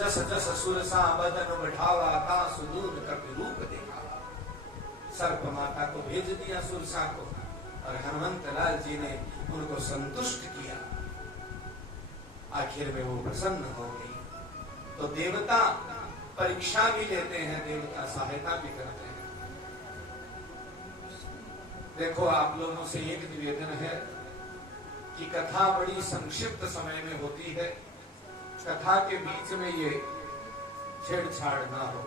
जस जस सुरसा बदन बढ़ावा का सुदूर कपि रूप देखा। सर्प माता को भेज दिया सुरसा को, और हनुमंत लाल जी ने उनको संतुष्ट किया। आखिर में वो प्रसन्न हो गई। तो देवता परीक्षा भी लेते हैं, देवता सहायता भी करते हैं। देखो, आप लोगों से एक निवेदन है कि कथा बड़ी संक्षिप्त समय में होती है। कथा के बीच में ये छेड़छाड़ ना हो।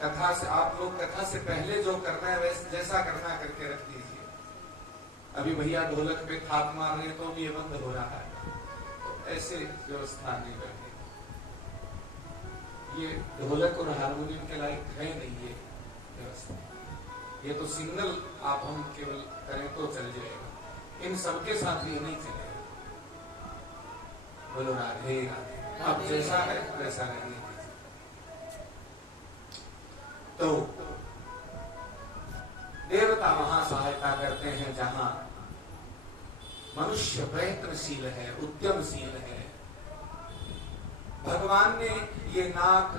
कथा से आप लोग कथा से पहले जो करना है वैसे जैसा करना करके रख दीजिए। अभी भैया ढोलक पे थाप मार रहे तो भी ये बंद हो रहा है, तो ऐसे व्यवस्था नहीं करनी। ये ढोलक और हारमोनियम के लायक है नहीं ये व्यवस्था। ये तो सिंगल आप हम केवल करें तो चल जाएगा, इन सबके साथ ये नहीं चलेगा। बोलो राधे राधे। अब जैसा है वैसा नहीं। तो देवता वहां सहायता करते हैं जहां मनुष्य प्रयत्नशील है, उद्यमशील है। भगवान ने ये नाक,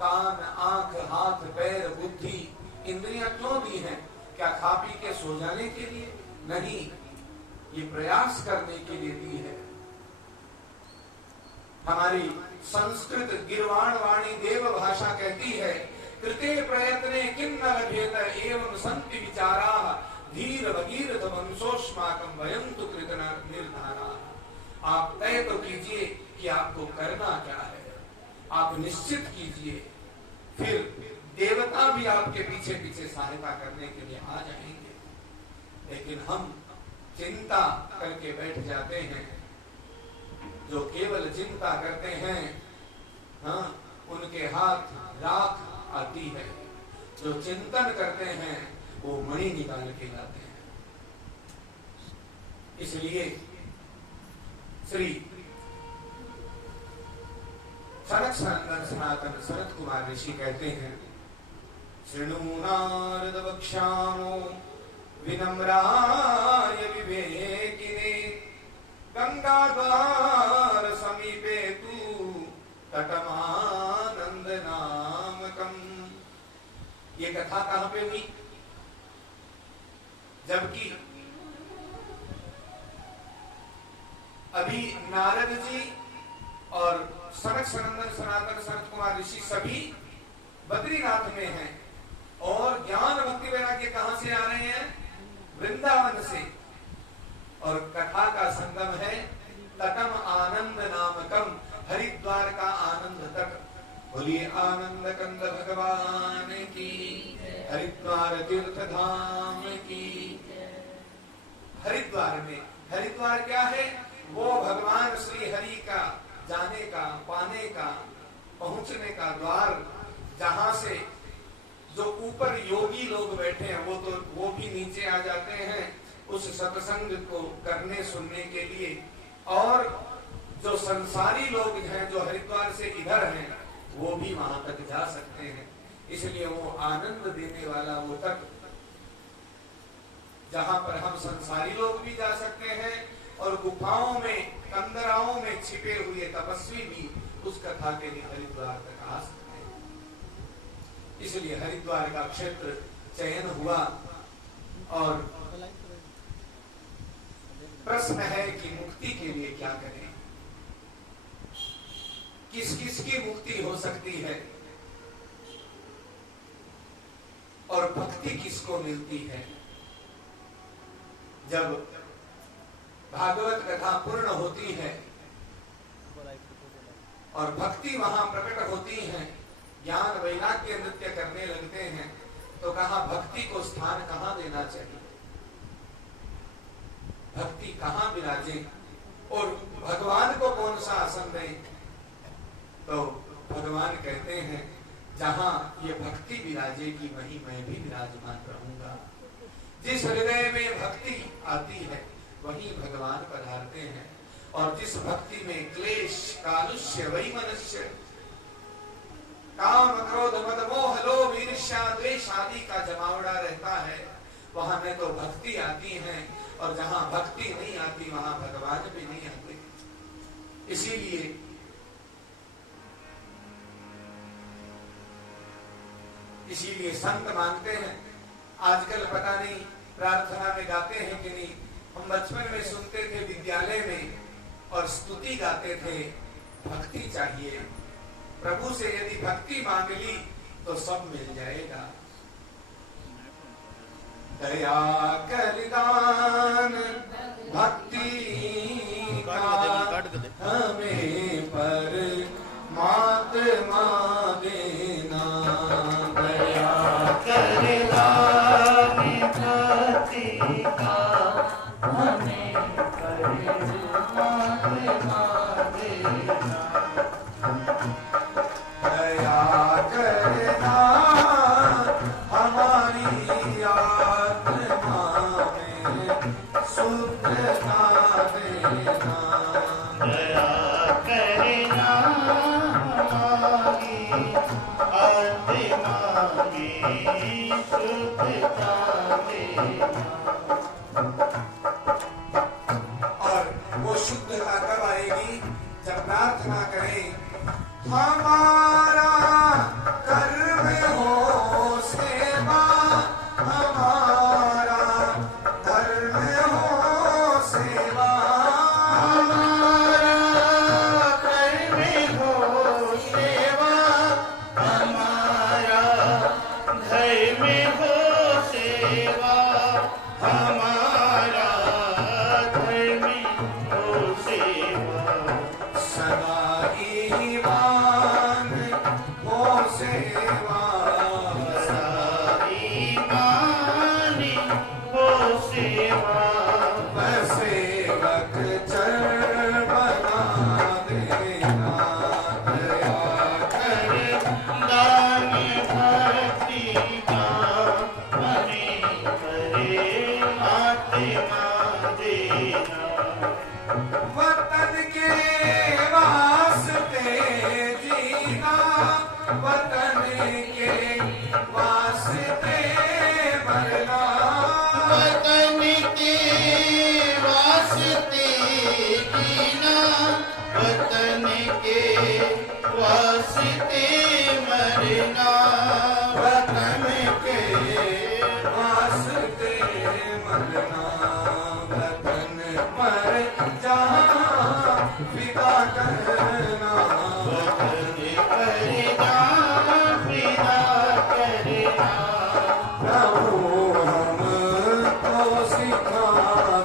कान, आंख, हाथ, पैर, बुद्धि, इंद्रियां क्यों दी हैं? क्या खा पी के सो जाने के लिए? नहीं, ये प्रयास करने के लिए दी है। हमारी संस्कृत गिरवाण वाणी देव भाषा कहती है, कृते प्रयत्ने किं न लभेत एवं संति विचाराः धीर भगीरथ वंशोष्माकं वयं तु कृत निर्धाराः। आप तय तो कीजिए कि आपको करना क्या है, आप निश्चित कीजिए, फिर देवता भी आपके पीछे पीछे सहायता करने के लिए आ जाएंगे। लेकिन हम चिंता करके बैठ जाते हैं। जो केवल चिंता करते हैं, हाँ, उनके हाथ राख आती है। जो चिंतन करते हैं वो मणि निकाल के लाते हैं। इसलिए श्री सनक सनातन सनत कुमार ऋषि कहते हैं, शृणु नारद वक्ष्यामो विनम्राय विवेकिने गंगाद्वार समीपे तू तटमानंद नामकम। ये कथा कहां पे हुई? जबकि अभी नारद जी और सनक सनंदन सनातन सनत कुमार ऋषि सभी बद्रीनाथ में हैं, और ज्ञान भक्ति वैराग्य कहां से आ रहे हैं? वृंदावन से। और कथा का संगम है तटम आनंद नामकम, हरिद्वार का आनंद तट। बोलिए आनंद कंद भगवान की, हरिद्वार तीर्थ धाम की। हरिद्वार में, हरिद्वार क्या है? वो भगवान श्री हरि का जाने का, पाने का, पहुंचने का द्वार, जहां से जो ऊपर योगी लोग बैठे हैं वो भी नीचे आ जाते हैं उस सत्संग को करने सुनने के लिए। और जो संसारी लोग हैं जो हरिद्वार से इधर हैं वो भी वहां तक जा सकते हैं। इसलिए वो आनंद देने वाला वो तट, जहां पर हम संसारी लोग भी जा सकते हैं और गुफाओं में, कंदराओं में छिपे हुए तपस्वी भी उस कथा के लिए हरिद्वार तक आ सकते हैं। इसलिए हरिद्वार का क्षेत्र चयन हुआ। और प्रश्न है कि मुक्ति के लिए क्या करें? किस किस की मुक्ति हो सकती है और भक्ति किसको मिलती है? जब भागवत कथा पूर्ण होती है और भक्ति वहां प्रकट होती है, ज्ञान वैराग्य नृत्य करने लगते हैं, तो कहा भक्ति को स्थान कहां देना चाहिए? भक्ति कहां विराजे और भगवान को कौन सा आसन दें? तो भगवान कहते हैं जहां ये भक्ति विराजेगी वहीं मैं भी विराजमान रहूंगा। जिस हृदय में भक्ति आती है वहीं भगवान पधारते हैं। और जिस भक्ति में क्लेश, कालुष्य, वैमनस्य, काम, क्रोध, मद, मोह, लोभ, ईर्ष्या, द्वेष आदि का जमावड़ा रहता है, वहां में तो भक्ति आती है। और जहां भक्ति नहीं आती वहां भगवान भी नहीं आते। इसीलिए इसीलिए संत मांगते हैं। आजकल पता नहीं प्रार्थना में गाते हैं कि नहीं, हम बचपन में सुनते थे विद्यालय में और स्तुति गाते थे, भक्ति चाहिए। प्रभु से यदि भक्ति मांग ली तो सब मिल जाएगा। दया कर दान भक्ति का हमें परमात्मा देना। दया कर दान भक्ति का हमें परमात्मा देना। दया कर दान हमारी शुद्धता देना। दया करना हमारी आत्मा में शुद्धता देना। और वो शुद्धता कब आएगी? जब प्रार्थना करें हमारा कर्म हो सेवा, हमारा धर्म हो सेवा, हमारा कर्म हो सेवा, हमारा धर्म हो सेवा, हमारा धर्म हो सेवा। सदा ईमान हो सेवा, सेवक चरण बना देना। दया कर दान भक्ति का हमें परमात्मा देना। वतन के वास्ते जीना, वतन के वास्ते मरना, वतन के वास्ते जीना, वतन के वास्ते मरना, वतन के वास्ते मरना। वतन पर जहाँ फिदा करना, वतन पर जहाँ फिदा करना। प्रभु हमको सिखा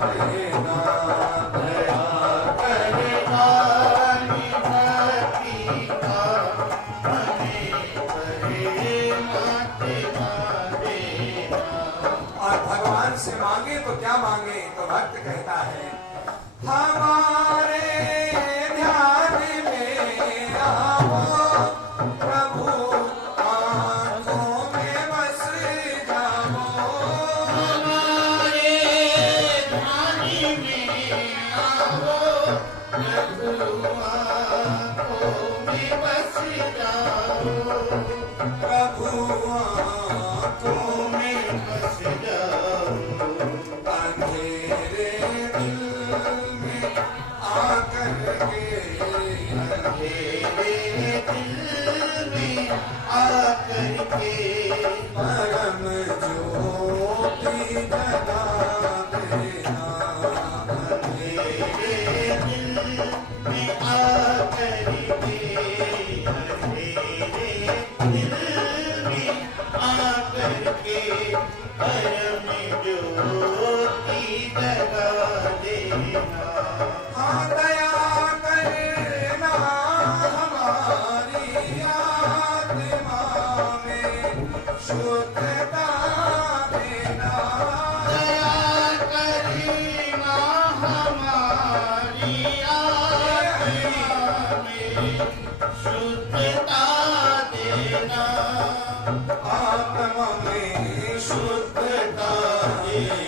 देना। दया कर दान भक्ति का हमें परमात्मा देना। और भगवान से मांगे तो क्या मांगे? तो भक्त कहता है हमारे ध्यान में आओ प्रभु, आँखों में बस जाओ। हमारे ध्यान में आओ प्रभु, आँखों में बस जाओ। प्रभु आँखों में बस जाओ। अंधेरे दिल में आकर के, अंधेरे दिल में आकर के परम ज्योति जगा देना। अंधेरे दिल में आकर के, अंधेरे दिल में आकर के परम ज्योति जगा देना। हाँ दया करना हमारी आत्मा में शुद्धता देना। दया करना हमारी आत्मा में शुद्धता देना। आत्मा में शुद्धता देना।